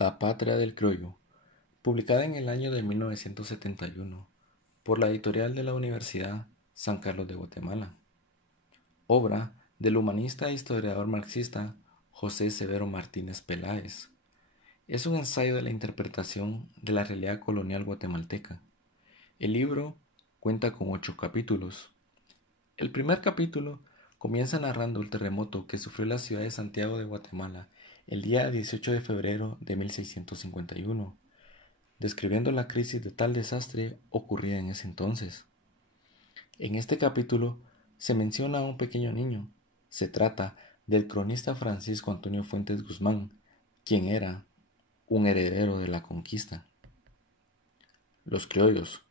La patria del criollo, publicada en el año de 1971 por la editorial de la Universidad San Carlos de Guatemala, obra del humanista e historiador marxista José Severo Martínez Peláez. Es un ensayo de la interpretación de la realidad colonial guatemalteca. El libro cuenta con 8 capítulos. El primer capítulo comienza narrando el terremoto que sufrió la ciudad de Santiago de Guatemala el día 18 de febrero de 1651, describiendo la crisis de tal desastre ocurrida en ese entonces. En este capítulo se menciona a un pequeño niño. Se trata del cronista Francisco Antonio Fuentes Guzmán, quien era un heredero de la conquista. Los criollos,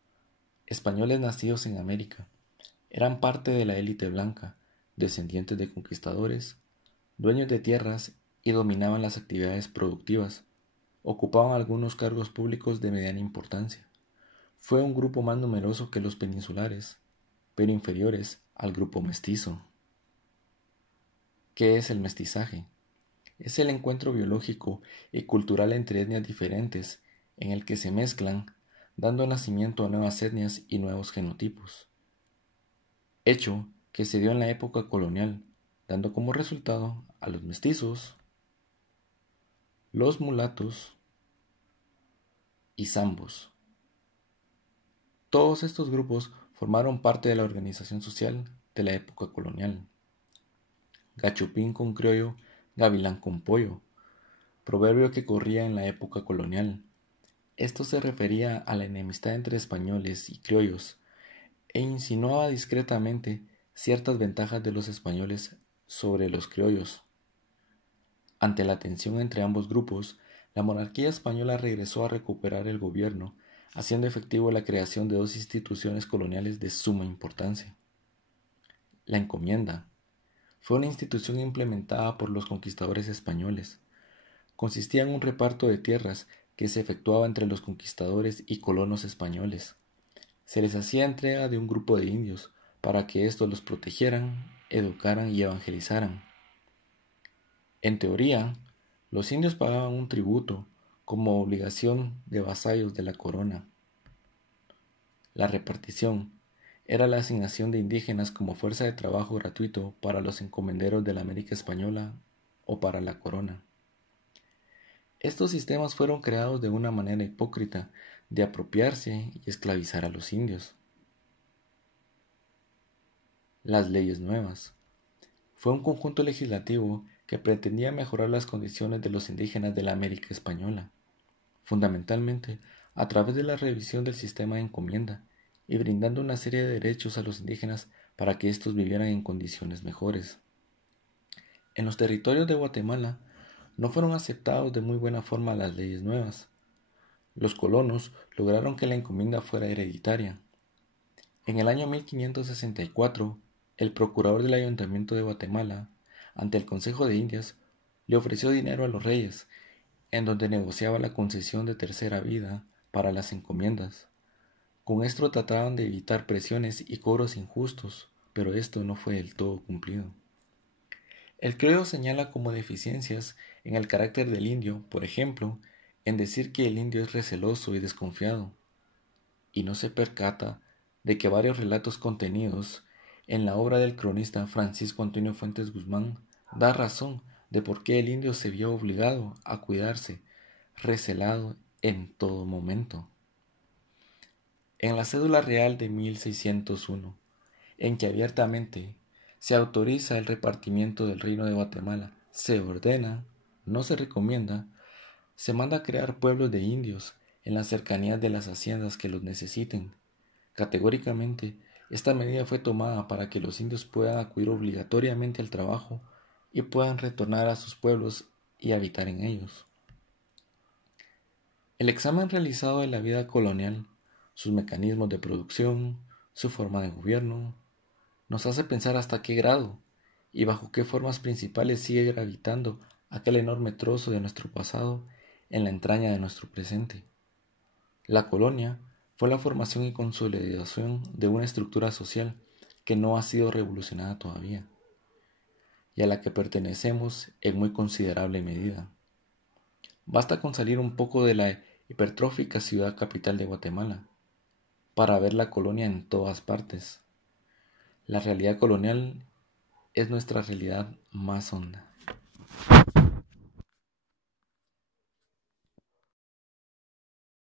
españoles nacidos en América, eran parte de la élite blanca, descendientes de conquistadores, dueños de tierras y dominaban las actividades productivas. Ocupaban algunos cargos públicos de mediana importancia. Fue un grupo más numeroso que los peninsulares, pero inferiores al grupo mestizo. ¿Qué es el mestizaje? Es el encuentro biológico y cultural entre etnias diferentes en el que se mezclan, dando nacimiento a nuevas etnias y nuevos genotipos. Hecho que se dio en la época colonial, dando como resultado a los mestizos, los mulatos y zambos. Todos estos grupos formaron parte de la organización social de la época colonial. Gachupín con criollo, gavilán con pollo, proverbio que corría en la época colonial. Esto se refería a la enemistad entre españoles y criollos e insinuaba discretamente ciertas ventajas de los españoles sobre los criollos. Ante la tensión entre ambos grupos, la monarquía española regresó a recuperar el gobierno, haciendo efectivo la creación de 2 instituciones coloniales de suma importancia. La encomienda fue una institución implementada por los conquistadores españoles. Consistía en un reparto de tierras que se efectuaba entre los conquistadores y colonos españoles. Se les hacía entrega de un grupo de indios para que éstos los protegieran, educaran y evangelizaran. En teoría, los indios pagaban un tributo como obligación de vasallos de la corona. La repartición era la asignación de indígenas como fuerza de trabajo gratuito para los encomenderos de la América Española o para la corona. Estos sistemas fueron creados de una manera hipócrita de apropiarse y esclavizar a los indios. Las leyes nuevas. Fue un conjunto legislativo que pretendía mejorar las condiciones de los indígenas de la América Española, fundamentalmente a través de la revisión del sistema de encomienda y brindando una serie de derechos a los indígenas para que éstos vivieran en condiciones mejores. En los territorios de Guatemala no fueron aceptados de muy buena forma las leyes nuevas. Los colonos lograron que la encomienda fuera hereditaria. En el año 1564, el procurador del Ayuntamiento de Guatemala, ante el Consejo de Indias, le ofreció dinero a los reyes, en donde negociaba la concesión de tercera vida para las encomiendas. Con esto trataban de evitar presiones y cobros injustos, pero esto no fue del todo cumplido. El credo señala como deficiencias en el carácter del indio, por ejemplo, en decir que el indio es receloso y desconfiado, y no se percata de que varios relatos contenidos en la obra del cronista Francisco Antonio Fuentes Guzmán da razón de por qué el indio se vio obligado a cuidarse, recelado en todo momento. En la cédula real de 1601, en que abiertamente se autoriza el repartimiento del Reino de Guatemala, se ordena, no se recomienda, se manda a crear pueblos de indios en las cercanías de las haciendas que los necesiten. Categóricamente, esta medida fue tomada para que los indios puedan acudir obligatoriamente al trabajo y puedan retornar a sus pueblos y habitar en ellos. El examen realizado de la vida colonial, sus mecanismos de producción, su forma de gobierno, nos hace pensar hasta qué grado y bajo qué formas principales sigue gravitando aquel enorme trozo de nuestro pasado en la entraña de nuestro presente. La colonia fue la formación y consolidación de una estructura social que no ha sido revolucionada todavía y a la que pertenecemos en muy considerable medida. Basta con salir un poco de la hipertrófica ciudad capital de Guatemala para ver la colonia en todas partes. La realidad colonial es nuestra realidad más honda.